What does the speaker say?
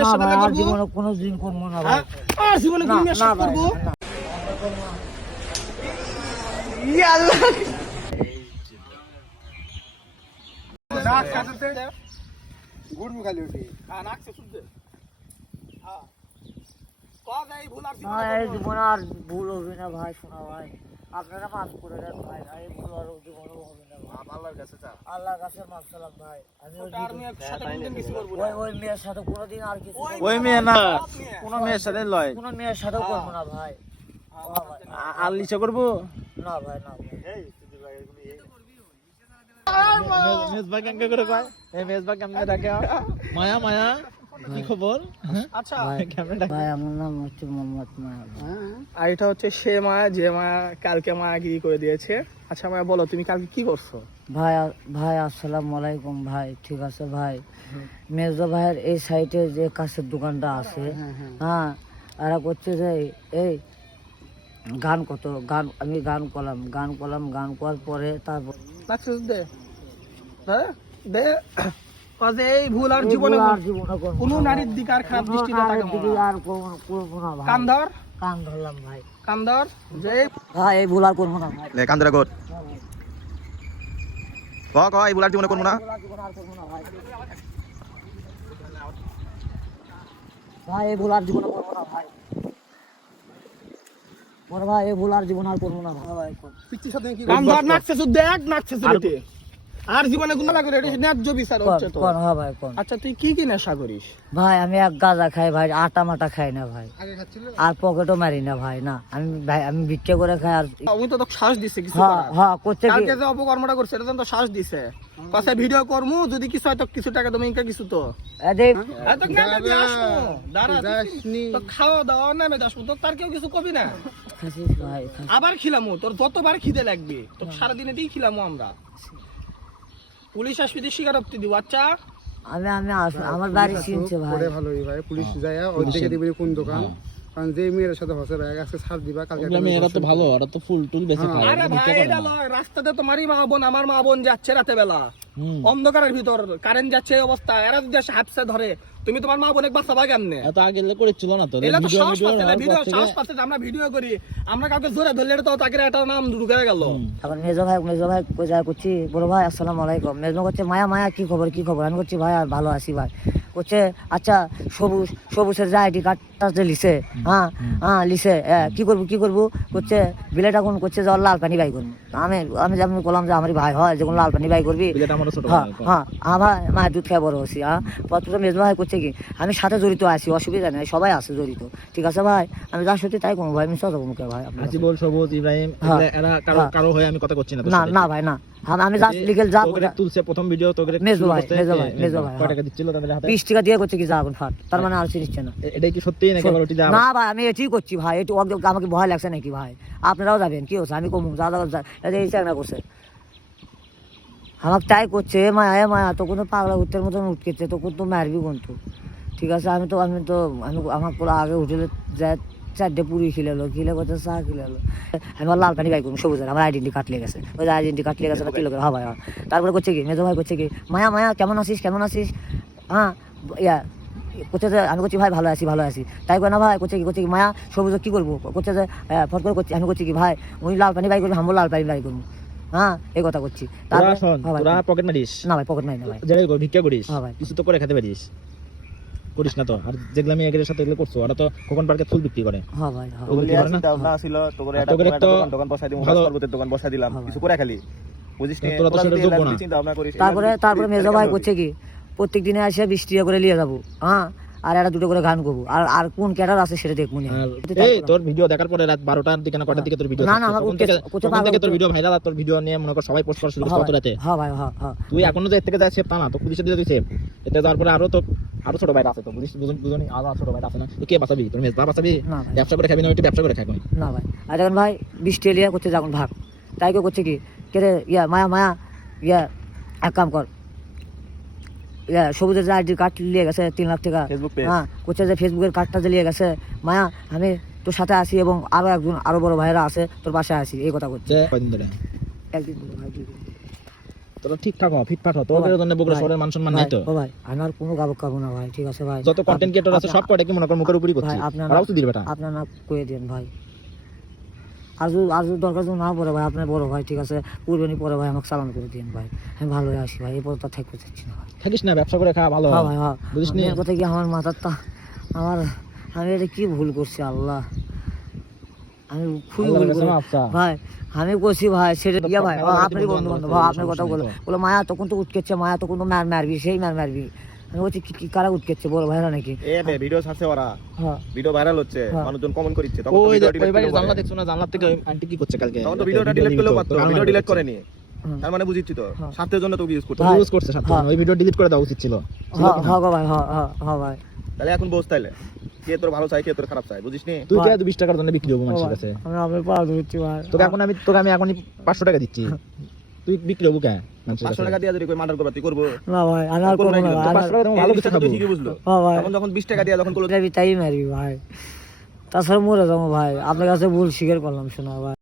মেয়ের সাথে করব? আর জীবনে কোনোদিন করব না ভাই। আর জীবনে কোন মেয়ের সাথে করব? ইয়া আল্লাহ নাক কাটতে গুড় মুখালি উঠি হ্যাঁ নাক সে শুদ্ধ হ্যাঁ কও যাই ভুল আর জীবনে আর ভুল হবে না ভাই। শোনা ভাই, আপনারা মাফ করে দেন ভাই। এই ভুল আর জীবনে হবে না ভাই। আল্লাহর কাছে চা আল্লাহর কাছে মাফ চালাম ভাই। আমি আর মেয়ের সাথে কোনদিন কিছু করব না। ওই মেয়ের সাথে কোনোদিন আর কিছু ওই মেয়ে না, কোন মেয়ের সাথে লয়, কোনো মেয়ের সাথেও করব না ভাই। আর লিচা করবো না ভাই, না ভাই। মেজবা কেমনে করে কয়, এই মেজবা কেমনে ডাকে? মায়া মায়া কি খবর? আচ্ছা কেমনে ডাকে? ভাই আমার নাম হচ্ছে মোহাম্মদ মায়া। আর এটা হচ্ছে সে মায়া যে মায়া কালকে মায়াগিরি করে দিয়েছে। আচ্ছা মায়া বলো তুমি কালকে কি করছো? ভাই আসসালামু আলাইকুম ভাই। ঠিক আছে ভাই, মেজো ভাইয়ের এই সাইডে যে কাছের দোকানটা আছে, হ্যাঁ এরা করছে যে এই গান কত গান, আমি গান করলাম গান করার পরে তারপর নাচছিস দে হ্যাঁ দে কাজে এই ভুল আর জীবনে কোনো নারীর দিকে আর খারাপ দৃষ্টি না তাকাবো না। আর করবো না ভাই। কান ধরলাম ভাই, কান ধর যে ভাই এই ভুল আর করবো না ভাই। লে কান্দরা কর ক এই বুলার জীবনে করব না ভাই। এই ভুল আর জীবনে করবো না ভাই। বড় ভাই এই ভুল আর জীবন আর করবো না ভাই। পিচ্চির সাথে কি কান ধর নাচছিস দেখ নাচছিস রে আর জীবনে গুণ লাগে এটা ন্যায্য বিচার হচ্ছে তো। কোন হ্যাঁ ভাই কোন। আচ্ছা তুই কি নেশা করিস? ভাই আমি এক গাঁজা খাই ভাই, আটা মাটা খাই না ভাই, আর পকেটও মারি না ভাই। না আমি ভিক্ষা করে খাই। আর আমি তো তোকে শ্বাস দিছে কিছু হ্যাঁ করার। হ্যাঁ করছে কি কালকে যে অপকর্মটা করছে এটা তো শ্বাস দিছে কথা ভিডিও করমু যদি কিছু হয় তো কিছু টাকা তুমি ইনকা কিছু তো এদিক এত কেন দিস দাঁড়া তো খাওয়া দাওয়া নামে দাস তো তার কেউ কিছু কবি না খাসিস ভাই আবার খিলামু তোর যতবার খিদে লাগবে তো সারা দিনেতেই খিলামু আমরা পুলিশ আসবে স্বীকারোক্তি দিব। আচ্ছা আমি আমার বাড়ি চিনছে ভাই। ভালোই ভাই পুলিশ যায় ওই দিকে দিবি কোন দোকান, কারণ যে মেয়ের সাথে হসে ভাই আজকে ছাড় দিবা কালকে মেয়েরা তো ভালো, ওরা তো ফুল টুল বেঁচে খায়। আরে ভাই এটা লয় রাস্তাতে তোমারই মা বোন আমার মা বোন যাচ্ছে রাতে বেলা অন্ধকারের ভিতর কারেন্ট যাচ্ছে এই অবস্থা এরা যদি এসে হাফসে ধরে তুমি তোমার মা বোন বাঁচাবা কেমনে? এত আগে করেছিল না তো এটা তো সাহস পাচ্ছে ভিডিও সাহস পাচ্ছে আমরা ভিডিও করি আমরা কাউকে জোরে ধরলে তো তাকে একটা নাম ঢুকে গেল। এখন মেজো ভাই কোথায় করছি, বড় ভাই আসসালামু আলাইকুম। মেজো করছে মায়া কি খবর? আমি করছি ভাই আর ভালো আছি ভাই। করছে আচ্ছা সবুজের যে আইডি কার্ডটা যে লিছে হ্যাঁ লিছে কি করবো করছে বিলেট এখন করছে যে লাল পানি বাই করবো। আমি যেমন বললাম যে আমার ভাই হয় যখন লাল পানি বাই করবি হ্যাঁ আমার মায়ের দুধ খেয়ে বড় হচ্ছি। হ্যাঁ প্রথমে মেজো ভাই করছে কি আমি সাথে জড়িত আছি, অসুবিধা নেই, সবাই আছে জড়িত। ঠিক আছে ভাই আমি যা সত্যি তাই করবো ভাই, আমি সব মুখে ভাই। আজিবল সবুজ ইব্রাহিম এরা কারো হয়ে আমি কথা করছি না ভাই না, আমি জাস্ট লিগেল যা তুলছে প্রথম ভিডিও তোকে মেজো ভাই কয় টাকা দিচ্ছিল তাদের হাতে? 20 টাকা দিয়ে করছে কি যা এখন ফাট, তার মানে আর চিনিচ্ছে না। এটাই কি সত্যি নাকি আবার ওটি যা? না ভাই আমি এটাই করছি ভাই, একটু আমাকে ভয় লাগছে নাকি ভাই? আপনারাও যাবেন কি হচ্ছে? আমি কমু যা এই চেষ্টা করছে আমাকে তাই করছে মায়া তো কোনো পাগলা উত্তের মতন উঠকেছে তো তো মারবি কিন্তু। ঠিক আছে আমি আমার পুরো আগে হোটেলে যায় 4টে পুরি খিলালো করতে চা খিলালো। আমি লাল পানি বাই করবো সবুজের, আমার আইডেন্টি কার্ড লেগে গেছে, ওই যে আইডেন্টি কার্ড লেগে গেছে না কি লোকের হ্যাঁ ভাই। তারপরে করছে কি মেজো ভাই করছে কি মায়া কেমন আছিস হ্যাঁ করছে যে আমি করছি ভাই ভালো আছি তাই করে না ভাই করছে কি মায়া সবুজ কি করবো করছে যে ফট করে করছি। আমি করছি কি ভাই উনি লাল পানি বাই করবি, আমি লাল পানি বাই করবো। হ্যাঁ এই কথা করছি। পকেট মারিস না ভাই পকেট মারি না ভাই, ভিক্ষা করিস হ্যাঁ ভাই কিছু তো করে খেতে পারিস করিস না তো। আর যেগুলো আমি এর সাথে এগুলো করছো ওরা তো খোকন পার্কে ফুল বিক্রি করে। হ্যাঁ ভাই ওগুলো কি করে না না ছিল তোরে একটা দোকান বসাই দিমু, সরবতের দোকান বসাই দিলাম কিছু করে খালি বুঝিস না তোরা তো সেটা যোগ্য না। চিন্তা ভাবনা করিস। তারপরে মেজো ভাই করছে কি প্রত্যেক দিনে আসে 20 টাকা করে নিয়ে যাবো হ্যাঁ আর একটা দুটো করে গান করবো আর কোন ক্যাটার আছে সেটা দেখবো না। এই তোর ভিডিও দেখার পরে রাত 12টার দিকে না কটার দিকে তোর ভিডিও? না আমার তোর ভিডিও ভাইরাল আর তোর ভিডিও নিয়ে মনে কর সবাই পোস্ট করা শুরু করতে রাতে। হ্যাঁ ভাই হ্যাঁ তুই এখনো যে থেকে যায় সেভ তা না তো পুলিশে দিয়ে দিছে এতে। তারপরে আরো ছোট ভাই আছে তো বুঝিস বুঝনি আরো ছোট ভাই আছে না, তুই কে বাঁচাবি? তোর মেজবা বাঁচাবি? ব্যবসা করে খাবি না? ওইটা ব্যবসা করে খাবি না ভাই। আর এখন ভাই 20 টাকা লিয়া করছে যখন ভাগ তাই কেউ করছে কি কে রে মায়া এক কাম কর সবুজের যে আইডি কার্ড লিয়ে গেছে 3 লাখ টাকা হ্যাঁ করছে যে ফেসবুকের কার্ডটা যে লিয়ে গেছে মায়া আমি তোর সাথে আসি এবং আরো বড় ভাইরা আছে তোর বাসায় আসি এই কথা করছে। কয়দিন ধরে? একদিন ভাই তোরা ঠিকঠাক হ, ফিটফাট হ, তোদের জন্য বগুড়া ভাই, শহরের মান সম্মান নাই তো। ও ভাই আমি আর কোনো গাবক খাবো না ভাই, ঠিক আছে ভাই। যত কন্টেন্ট ক্রিয়েটর আছে সব কয়টা কি মনে কর মুখের উপরই করছি, ভাই, আপনার ওরাও তো দিল বেটা। আপনার না কয়ে দেন ভাই, আজ দরকার যদি না পড়ে ভাই, আপনার বড় ভাই ঠিক আছে, পূর্বেনি পরে ভাই আমাকে চালান করে দিন ভাই, আমি ভালো হয়ে আসি ভাই, এরপর তো থাকতে চাচ্ছি না ভাই। থাকিস না, ব্যবসা করে খা, ভালো হ্যাঁ ভাই, হ্যাঁ বুঝিস নি? মেন কথা কি আমার মাথারটা আমি এটা কি ভুল করছি আল্লাহ, আমি খুবই আল্লাহর ভুল কাছে করি মাফ চা। ভাই, আমি করছি ভাই সেটা ইয়া ভাই, আল্লাহর কাছে আপনারই বন্ধু বন্ধু বান্ধব, বান্ধব, আপনার কথা সমস্যা বলে নেই তো। বলে মায়া তখন তো উঠকেছে, মায়া তখন তো মারবি, সেই মারবি। আমি বলছি কি কারা উঠকেছে বড় ভাইরা নাকি? এ বে ভিডিও ছাড়ছে ওরা, হ্যাঁ ভিডিও ভাইরাল হচ্ছে, হ্যাঁ। মানুষজন কমেন্ট করছে, তখন তো ওই ভিডিও ওই ডিলিট বাড়ির করে জানলা দেখছো না, জানলা থেকে ওই আন্টি কি করছে কালকে, তখন তো ভিডিওটা ডিলিট করলেও পারতো, তো ভিডিও ডিলিট করেনি, হুম। তার মানে বুঝিচ্ছি তো হ্যাঁ। স্বার্থের জন্য তো ইউজ করতে ভাই, ইউজ করছে সাথে, হ্যাঁ। ওই ভিডিও ডিলিট করে দেওয়া উচিত ছিল। হ্যাঁ গো ভাই, হ্যাঁ ভাই। তাহলে এখন বস, তাইলে কে তোর ভালো চাই কে তোর খারাপ চাই, বুঝিস নি? তুই ভাই। কে 20 টাকার জন্য বিক্রি হবো মানুষের কাছে? আমি আপনার পা ধরছি ভাই, তোকে আমি এখনই 500 টাকা দিচ্ছি, তুই বিক্রি হবো কে মানুষের 500 কাছে? টাকা দিয়ে যদি কই মার্ডার করবা তুই করবো? না ভাই আমি আর করবো না ভাই, 500 টাকা তুমি ভালো কিছু খাবো। তুই ঠিকই বুঝলো, হ্যাঁ ভাই, তখন যখন 20 টাকা দিয়ে যখন করলো তাই মারবি ভাই, তাছাড়া মরে যাবো ভাই, আপনার কাছে ভুল স্বীকার করলাম শোনা ভাই।